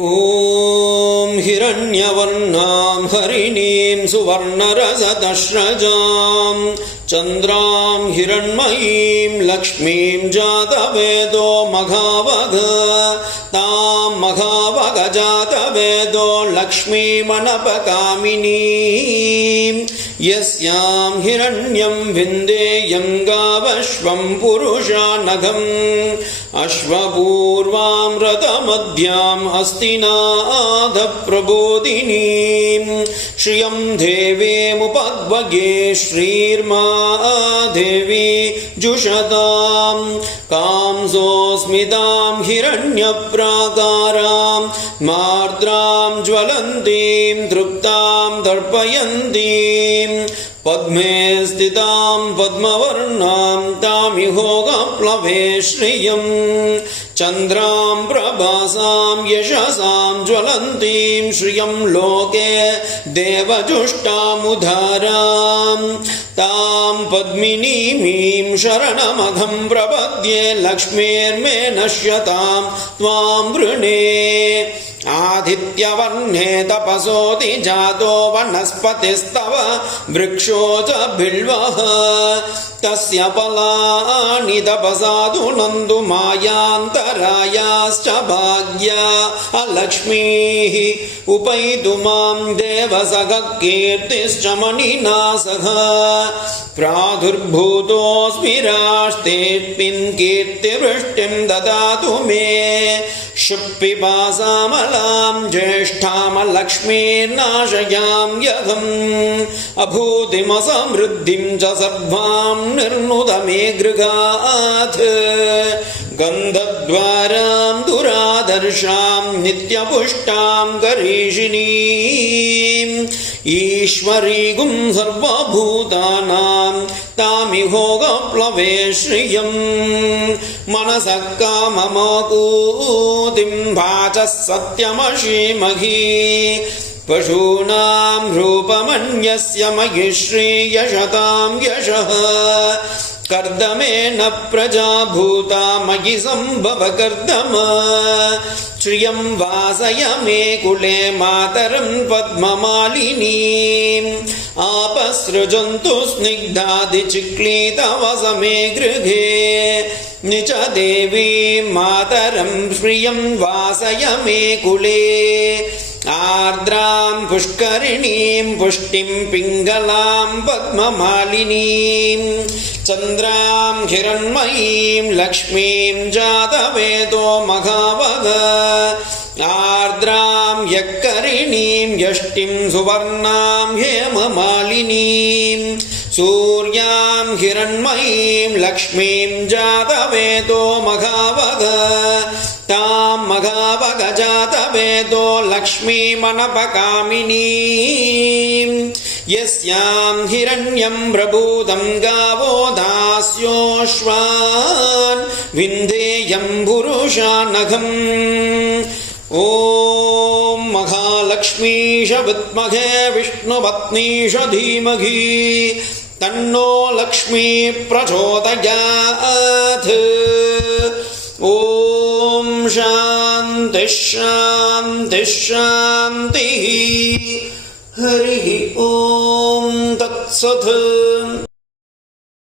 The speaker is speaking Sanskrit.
ॐ हिरण्यवर्णां हरिणीं सुवर्णरसदश्रजां चन्द्रां हिरण्मयीं लक्ष्मीं जातवेदो मघावग तां मघावगजातवेदो लक्ष्मीमनपकामिनीं। यस्यां हिरण्यं विन्देयं गावश्वं पुरुषा नघम् अश्वपूर्वां रथमध्याम् अस्तिनाधप्रबोधिनीम् श्रियं देवीमुपद्वगे श्रीर्मा देवी जुषताम् कांसोऽस्मितां हिरण्यप्राकारां मार्द्रां ज्वलन्तीं तृप्तां दर्पयन्तीम् पद्मे स्थितां पद्मवर्णां तामिहोगप्लवे श्रियम् चन्द्रां प्रभासां यशसां ज्वलन्तीं श्रियं लोके देवजुष्टामुधारां तां पद्मिनीमीं शरणमघं प्रपद्ये लक्ष्मीर्मे नश्यतां त्वां वृणे। आदित्यवर्णे तपसोति जातो वनस्पतिस्तव वृक्षो च बिल्वः। तस्य फलानि तपसादु नन्दु मायान्तरायाश्च भाग्या अलक्ष्मीः। उपैतु मां देवसखः कीर्तिश्च मणिना सह प्रादुर्भूतोऽस्मि राष्ट्रेऽस्मिन् कीर्तिवृष्टिं ददातु मे क्षिप्पिबासामलां ज्येष्ठामलक्ष्मीर्नाशयां यथम्। अभूतिमसमृद्धिं च सर्वां निर्नुदमे गृगाथ गन्धद्वारां दुरादर्शां नित्यपुष्टां करीषिणीम् ईश्वरीगुं सर्वभूतानां तामिहोगप्लवे श्रियम् मनसः काममकूतिं वाचः सत्यमशीमहि पशूनां रूपमन्यस्य मयि श्रीयशतां यशः कर्दमेन प्रजा भूता मयि सम्भव कर्दम श्रियं वासय मे कुले मातरं पद्ममालिनीम् आपसृजन्तु स्निग्धादिचिक्लीतवस मे गृहे। निच देवीं मातरं श्रियं वासय मे कुले आर्द्रां पुष्करिणीं पुष्टिं पिङ्गलां पद्ममालिनीं चन्द्रां हिरण्मयीं लक्ष्मीं जातवेदो मघावग आर्द्रां यक्करिणीं यष्टिं सुवर्णां हेममालिनीं सूर्यां हिरण्मयीं लक्ष्मीं जातवेदो मघावग तां मघावगजातवेदो लक्ष्मीमनपकामिनीम् यस्यां हिरण्यं प्रभूतं गावो दास्योऽश्वान् विन्धेयं पुरुषा नघम् ॐ महालक्ष्मीश विद्महे विष्णुपत्नीश धीमहि तन्नो लक्ष्मी प्रचोदयात् शान्तिः शान्तिः शान्तिः हरिः ॐ तत्सत्